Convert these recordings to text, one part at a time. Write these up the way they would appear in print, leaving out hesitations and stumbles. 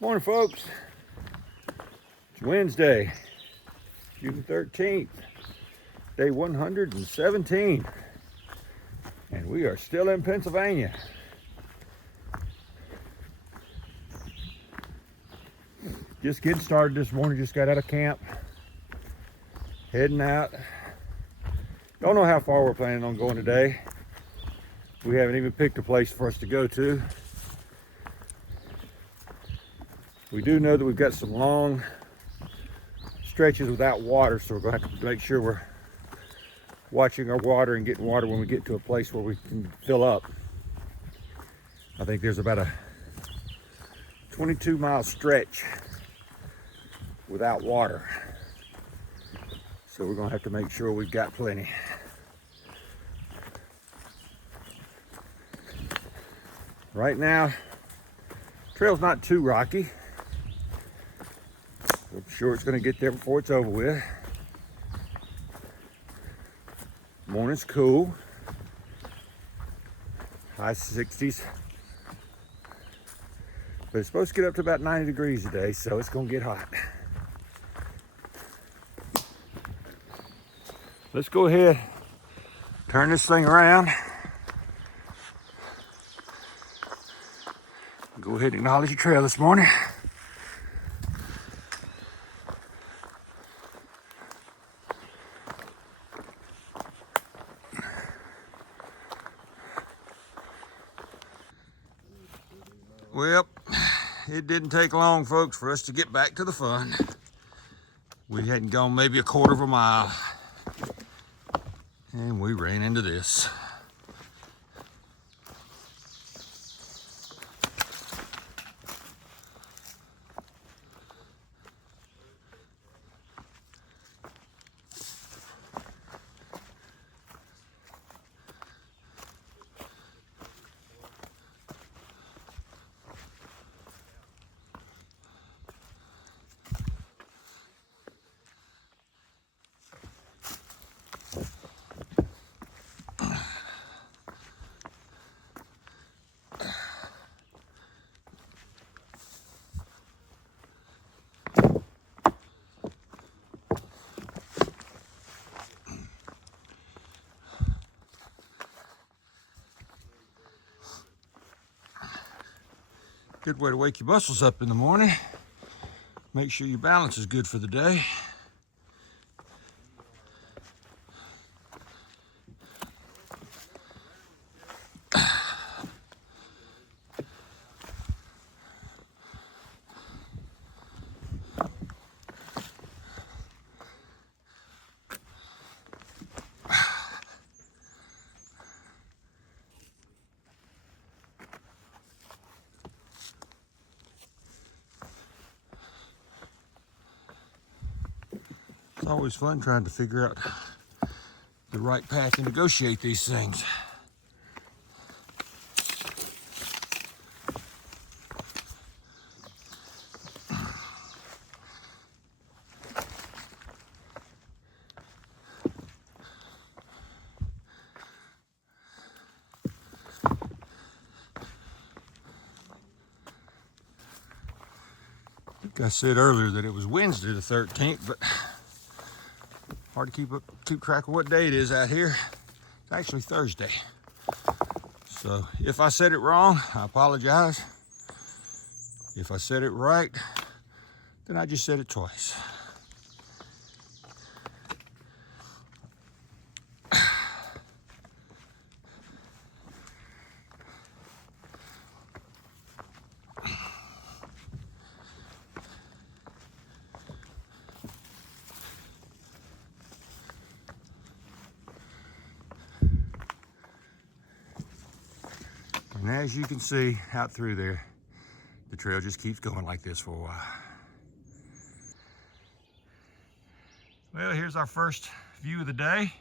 Morning, folks. It's Wednesday, June 13th, day 117, and we are still in Pennsylvania. Just getting started this morning, just got out of camp, heading out. Don't know how far we're planning on going today. We haven't even picked a place for us to go to. We do know that we've got some long stretches without water, so we're going to have to make sure we're watching our water and getting water when we get to a place where we can fill up. I think there's about a 22-mile stretch without water, so we're going to have to make sure we've got plenty. Right now, trail's not too rocky. I'm sure it's going to get there before it's over with. Morning's cool. High 60s. But it's supposed to get up to about 90 degrees today, so it's going to get hot. Let's go ahead, turn this thing around. Go ahead and acknowledge the trail this morning. Well, it didn't take long, folks, for us to get back to the fun. We hadn't gone maybe a quarter of a mile, and we ran into this. Good way to wake your muscles up in the morning. Make sure your balance is good for the day. It's always fun trying to figure out the right path and negotiate these things. Like I said earlier that it was Wednesday the 13th, but hard to keep track of what day it is out here. It's actually Thursday. So if I said it wrong, I apologize. If I said it right, then I just said it twice. And as you can see out through there, the trail just keeps going like this for a while. Well, here's our first view of the day.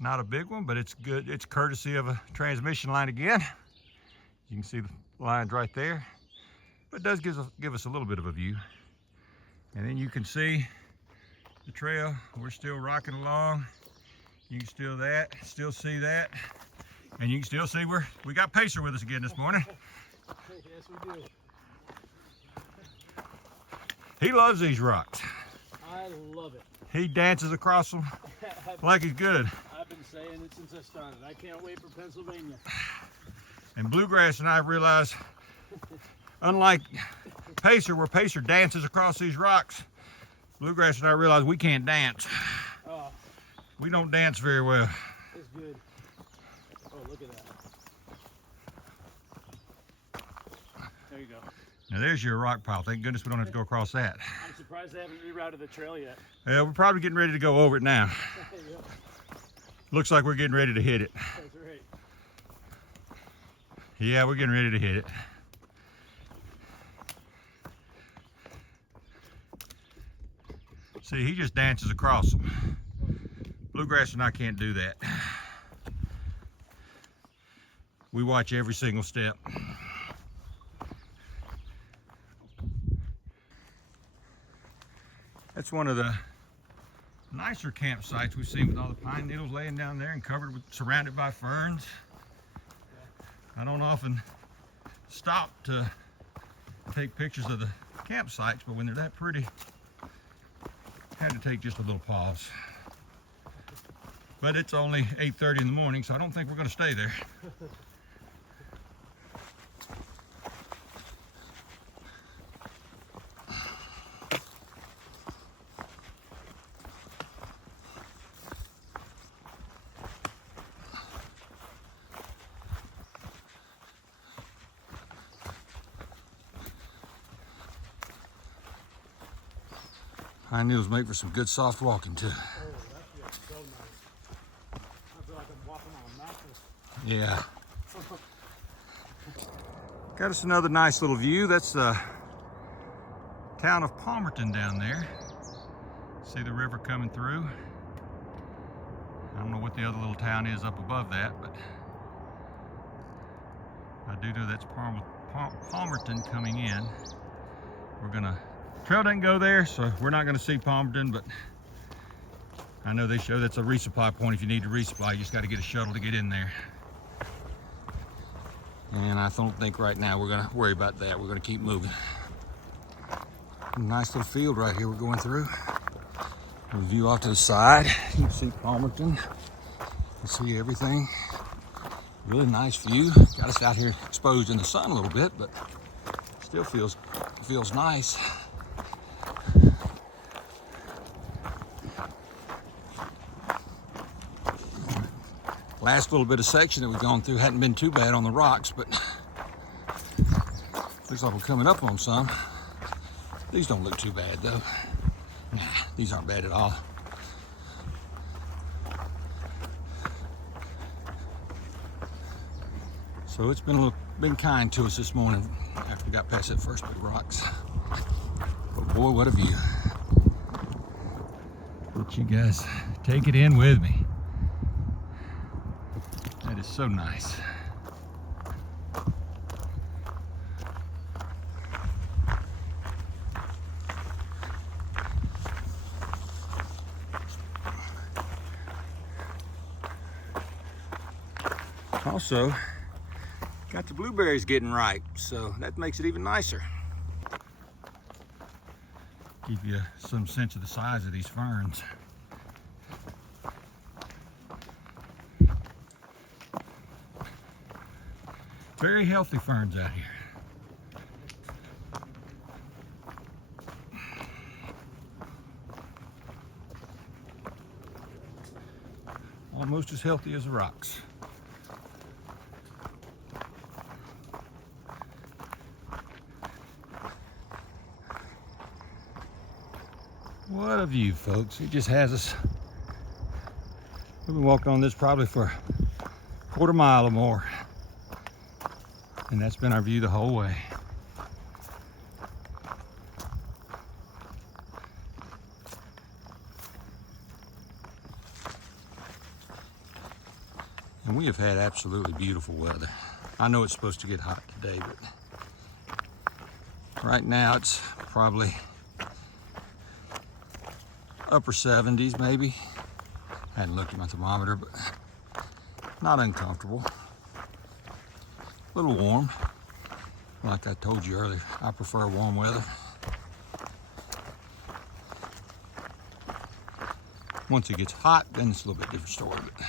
Not a big one, but it's good. It's courtesy of a transmission line again. You can see the lines right there, but it does give us a little bit of a view. And then you can see the trail. We're still rocking along. You can still see that. And you can still see we got Pacer with us again this morning. Yes, we do. He loves these rocks. I love it. He dances across them like he's good. I've been saying it since I started. I can't wait for Pennsylvania. And Bluegrass and I realized, unlike Pacer, where Pacer dances across these rocks, Bluegrass and I realized we can't dance. Oh, We don't dance very well. it's good. Oh, look at that. There you go. Now there's your rock pile. Thank goodness we don't have to go across that. I'm surprised they haven't rerouted the trail yet. We're probably getting ready to go over it now. Yeah, Looks like we're getting ready to hit it. that's right. Yeah, we're getting ready to hit it. See, he just dances across them. Bluegrass and I can't do that. We watch every single step. That's one of the nicer campsites we've seen with all the pine needles laying down there and covered with, surrounded by ferns. I don't often stop to take pictures of the campsites, but when they're that pretty, I had to take just a little pause. But it's only 8:30 in the morning, so I don't think we're going to stay there. Pine needles make for some good soft walking too. Oh, that feels so nice. I feel like I'm walking on a mattress. Yeah. Got us another nice little view. That's the town of Palmerton down there. See the river coming through. I don't know what the other little town is up above that, but I do know that's Palmerton coming in. We're gonna, trail doesn't go there, so we're not gonna see Palmerton, but I know they show that's a resupply point. If you need to resupply, you just gotta get a shuttle to get in there. And I don't think right now we're gonna worry about that. We're gonna keep moving. Nice little field right here we're going through. We'll view off to the side. You can see Palmerton. You can see everything. Really nice view. Got us out here exposed in the sun a little bit, but still feels nice. Last little bit of section that we've gone through hadn't been too bad on the rocks, but looks like we're coming up on some. These don't look too bad though. Nah, these aren't bad at all. So it's been kind to us this morning after we got past that first bit of rocks. But boy, what a view. Let you guys take it in with me. That is so nice. Also, got the blueberries getting ripe, so that makes it even nicer. Give you some sense of the size of these ferns. Very healthy ferns out here. Almost as healthy as the rocks. What a view, folks. It just has us. We've been walking on this probably for a quarter mile or more. And that's been our view the whole way. And we have had absolutely beautiful weather. I know it's supposed to get hot today, but right now it's probably upper 70s maybe. I hadn't looked at my thermometer, but not uncomfortable. A little warm. Like I told you earlier, I prefer warm weather. Once it gets hot, then it's a little bit different story. But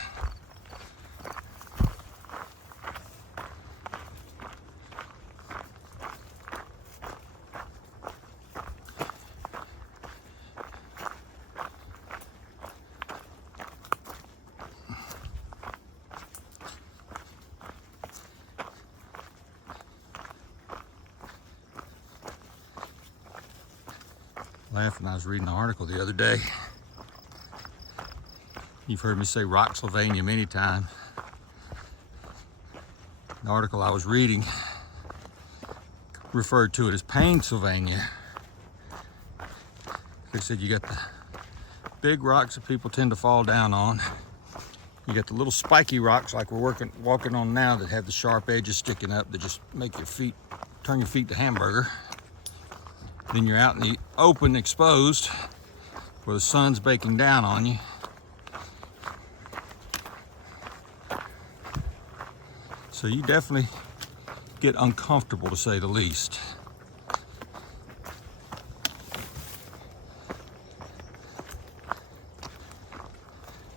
laughing, I was reading an article the other day. You've heard me say Rocksylvania many times. The article I was reading referred to it as Painesylvania. They said you got the big rocks that people tend to fall down on. You got the little spiky rocks like we're walking on now that have the sharp edges sticking up that just make your feet, turn your feet to hamburger. Then you're out in the open, exposed, where the sun's baking down on you. So you definitely get uncomfortable, to say the least.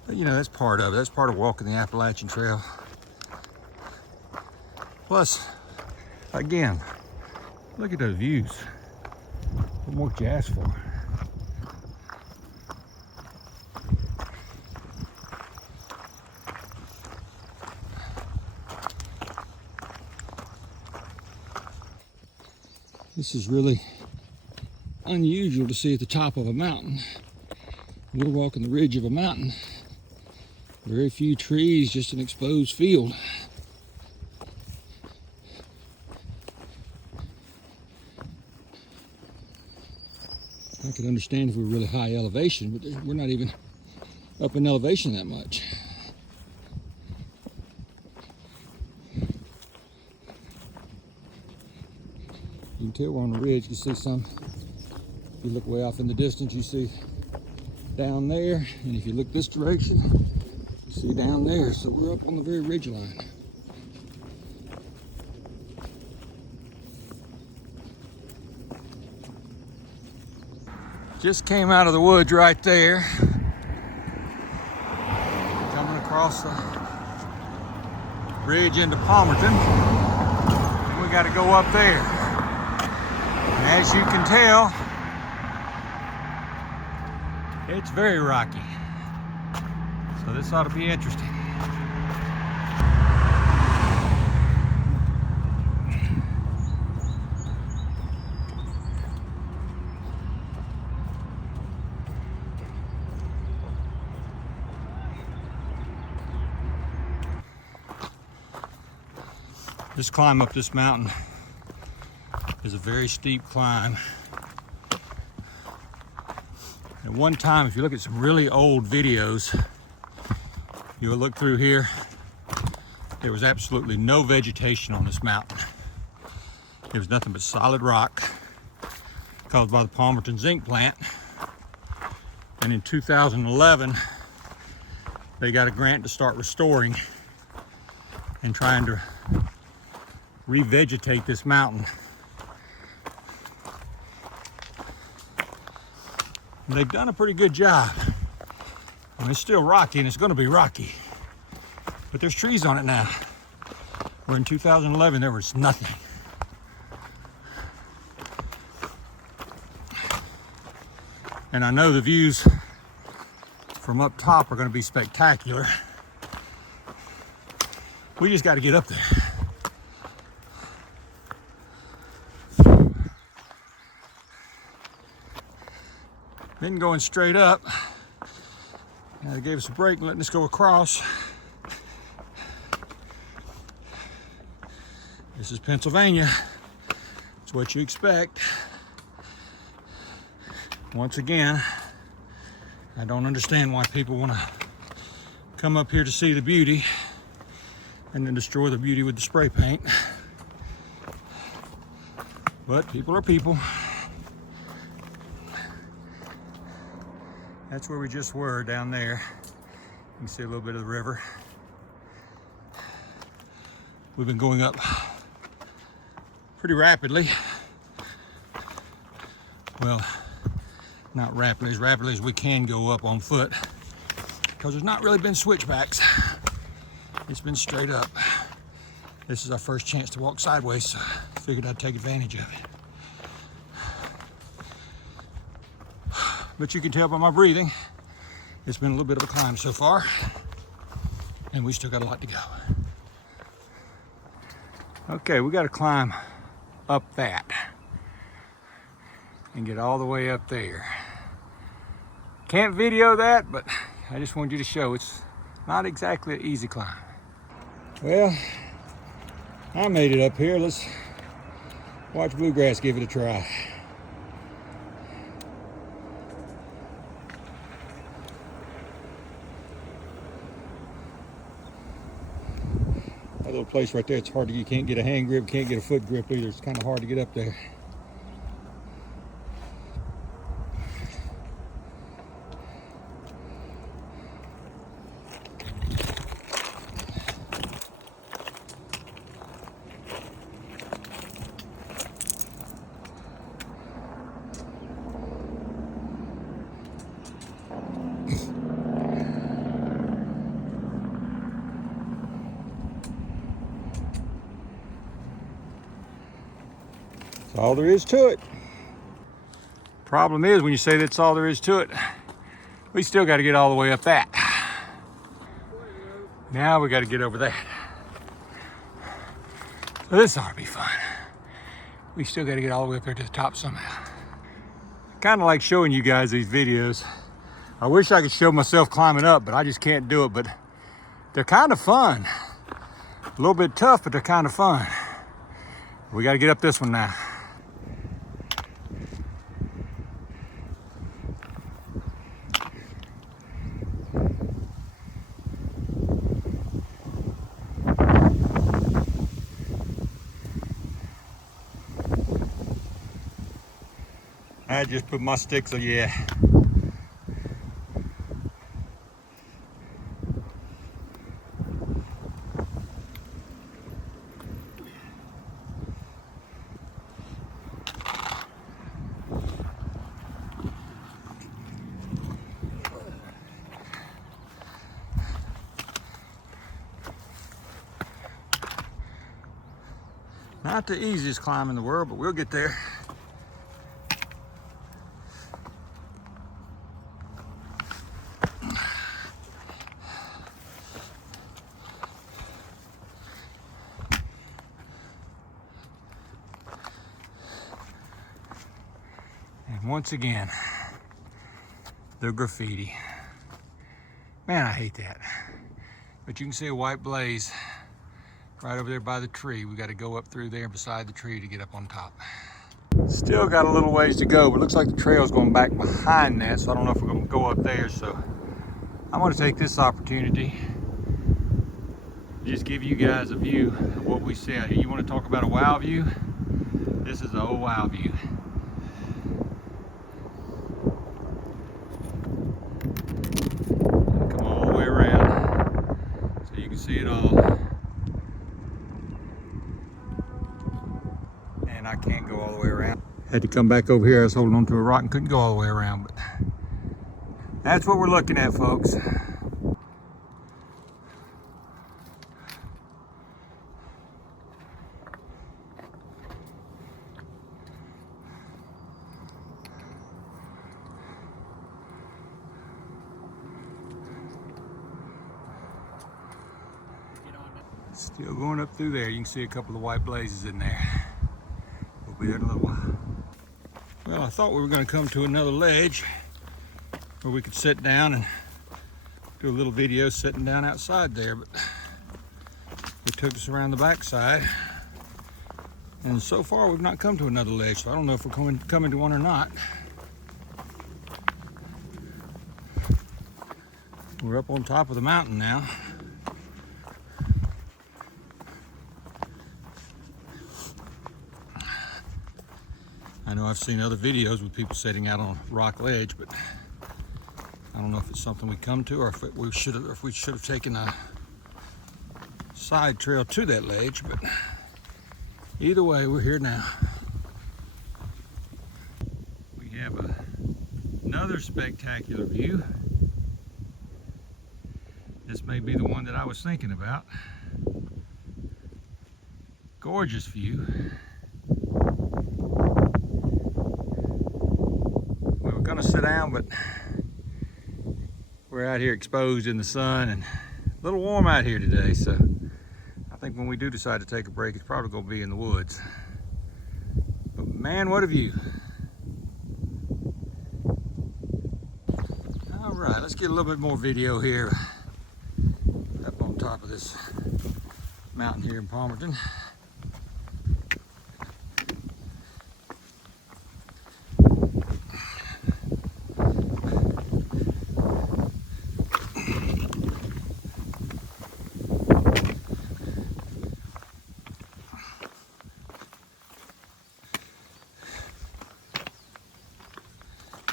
But you know, that's part of it. That's part of walking the Appalachian Trail. Plus, again, look at those views. What more could you ask for? This is really unusual to see at the top of a mountain. We're walking the ridge of a mountain. Very few trees, just an exposed field. I could understand if we were really high elevation, but we're not even up in elevation that much. You can tell we're on the ridge. You can see some. If you look way off in the distance, you see down there. And if you look this direction, you see down there. So we're up on the very ridge line. Just came out of the woods right there. Coming across the bridge into Palmerton. We got to go up there. And as you can tell, it's very rocky. So this ought to be interesting. This climb up this mountain is a very steep climb. At one time, if you look at some really old videos, you will look through here, there was absolutely no vegetation on this mountain. There was nothing but solid rock caused by the Palmerton zinc plant. And in 2011, they got a grant to start restoring and trying to revegetate this mountain. And they've done a pretty good job. I mean, it's still rocky, and it's going to be rocky, but there's trees on it now, where in 2011 there was nothing. And I know the views from up top are going to be spectacular. We just got to get up there. Been going straight up. Now they gave us a break and letting us go across. This is Pennsylvania. It's what you expect. Once again, I don't understand why people want to come up here to see the beauty and then destroy the beauty with the spray paint. But people are people. That's where we just were, down there. You can see a little bit of the river. We've been going up pretty rapidly. Well, not rapidly as we can go up on foot. because there's not really been switchbacks. It's been straight up. This is our first chance to walk sideways, so I figured I'd take advantage of it. But you can tell by my breathing, it's been a little bit of a climb so far, and we still got a lot to go. Okay, we got to climb up that and get all the way up there. Can't video that, but I just wanted you to show it's not exactly an easy climb. Well, I made it up here. Let's watch Bluegrass give it a try. That little place right there, it's hard to, you can't get a hand grip, can't get a foot grip either. It's kind of hard to get up there. That's all there is to it. Problem is, when you say that's all there is to it, we still got to get all the way up that. Now we got to get over that. So this ought to be fun. We still got to get all the way up there to the top somehow. I kind of like showing you guys these videos. I wish I could show myself climbing up, but I just can't do it. But they're kind of fun. A little bit tough, but they're kind of fun. We got to get up this one now. I just put my sticks, so yeah. Not the easiest climb in the world, but we'll get there. And once again, the graffiti. Man, I hate that. But you can see a white blaze right over there by the tree. We got to go up through there beside the tree to get up on top. Still got a little ways to go, but it looks like the trail's going back behind that, so I don't know if we're going to go up there. So I'm going to take this opportunity to just give you guys a view of what we see out here. You want to talk about a wow view? This is an old wow view. Come all the way around so you can see it all. I can't go all the way around. Had to come back over here. I was holding on to a rock and couldn't go all the way around, but that's what we're looking at, folks. Still going up through there. You can see a couple of white blazes in there. We'll be there in a little while. Well, I thought we were going to come to another ledge where we could sit down and do a little video sitting down outside there, but it took us around the backside, and so far we've not come to another ledge, so I don't know if we're coming to one or not. We're up on top of the mountain now. I know I've seen other videos with people sitting out on a rock ledge, but I don't know if it's something we come to or if we should have taken a side trail to that ledge, but either way, we're here now. We have another spectacular view. This may be the one that I was thinking about. Gorgeous view. We were gonna sit down, but we're out here exposed in the sun and a little warm out here today, so I think when we do decide to take a break, it's probably gonna be in the woods. But man, what a view. All right, let's get a little bit more video here up on top of this mountain here in Palmerton.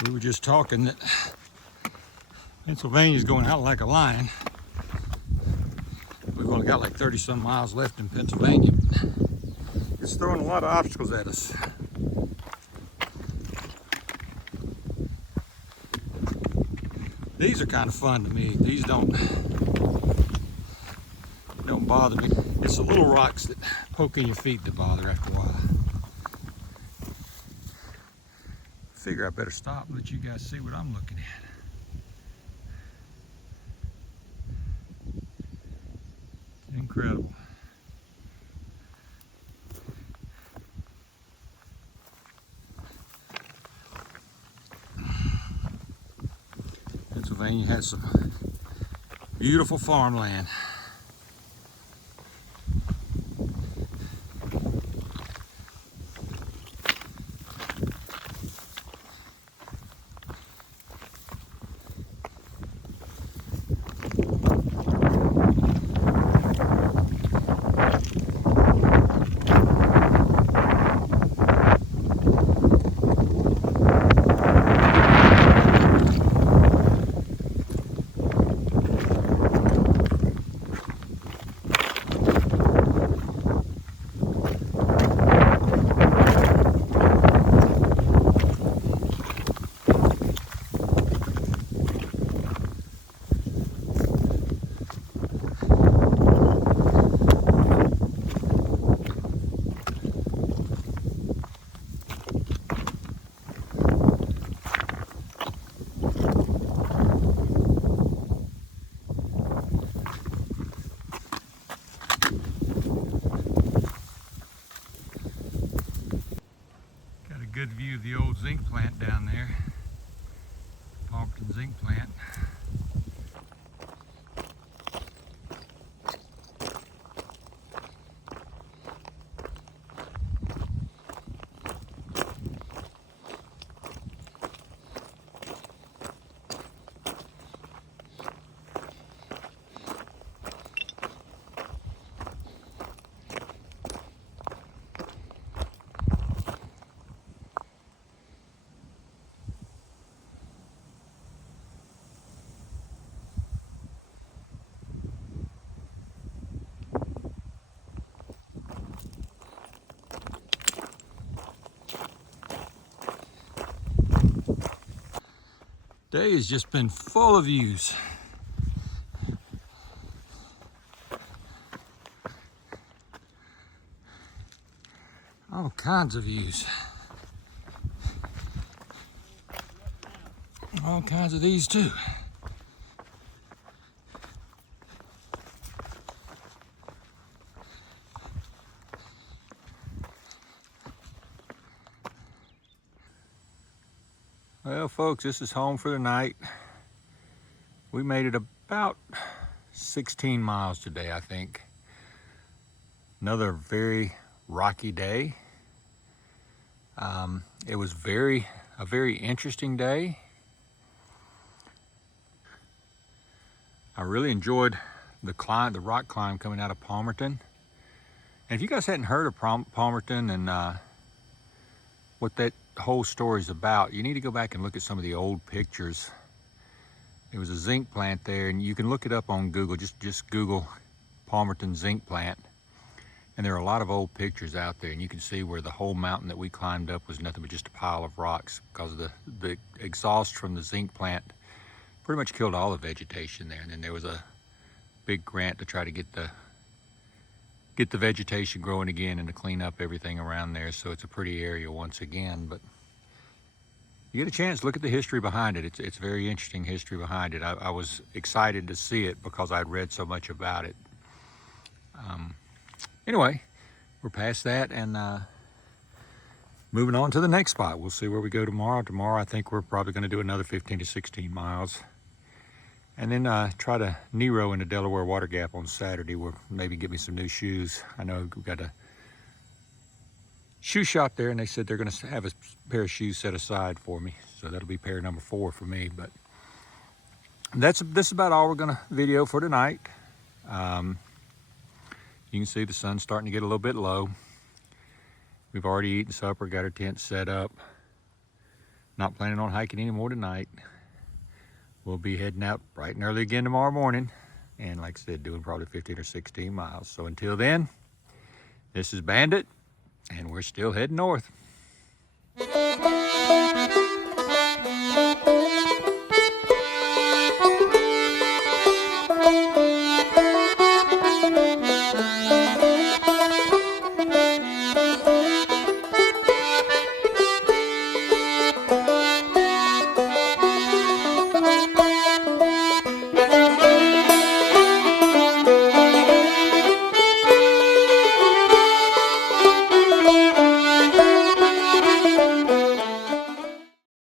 We were just talking that Pennsylvania's going out like a lion. We've only got like 30 some miles left in Pennsylvania. It's throwing a lot of obstacles at us. These are kind of fun to me. These don't bother me. It's the little rocks that poke in your feet that bother after a while. Figure I better stop and let you guys see what I'm looking at. Incredible. Pennsylvania has some beautiful farmland. Good view of the old zinc plant down there, Palmerton zinc plant. Day has just been full of views. All kinds of views. All kinds of these too. Well, folks, this is home for the night. We made it about 16 miles today, I think. Another very rocky day. It was a very interesting day. I really enjoyed the rock climb coming out of Palmerton. And if you guys hadn't heard of Palmerton and what that whole story's about, you need to go back and look at some of the old pictures. It was a zinc plant there, and you can look it up on Google. Just Google Palmerton zinc plant, and there are a lot of old pictures out there, and you can see where the whole mountain that we climbed up was nothing but just a pile of rocks, because of the exhaust from the zinc plant pretty much killed all the vegetation there. And then there was a big grant to try to get the vegetation growing again and to clean up everything around there. So it's a pretty area once again. But you get a chance, look at the history behind it. It's very interesting history behind it. I was excited to see it because I'd read so much about it. Anyway, we're past that and moving on to the next spot. We'll see where we go tomorrow. Tomorrow, I think we're probably going to do another 15 to 16 miles. And then try to Nero in the Delaware Water Gap on Saturday. We'll maybe get me some new shoes. I know we've got a shoe shop there, and they said they're going to have a pair of shoes set aside for me. So that'll be pair number 4 for me. But this is about all we're going to video for tonight. You can see the sun's starting to get a little bit low. We've already eaten supper, got our tent set up. Not planning on hiking anymore tonight. We'll be heading out bright and early again tomorrow morning. And like I said, doing probably 15 or 16 miles. So until then, this is Bandit, and we're still heading north.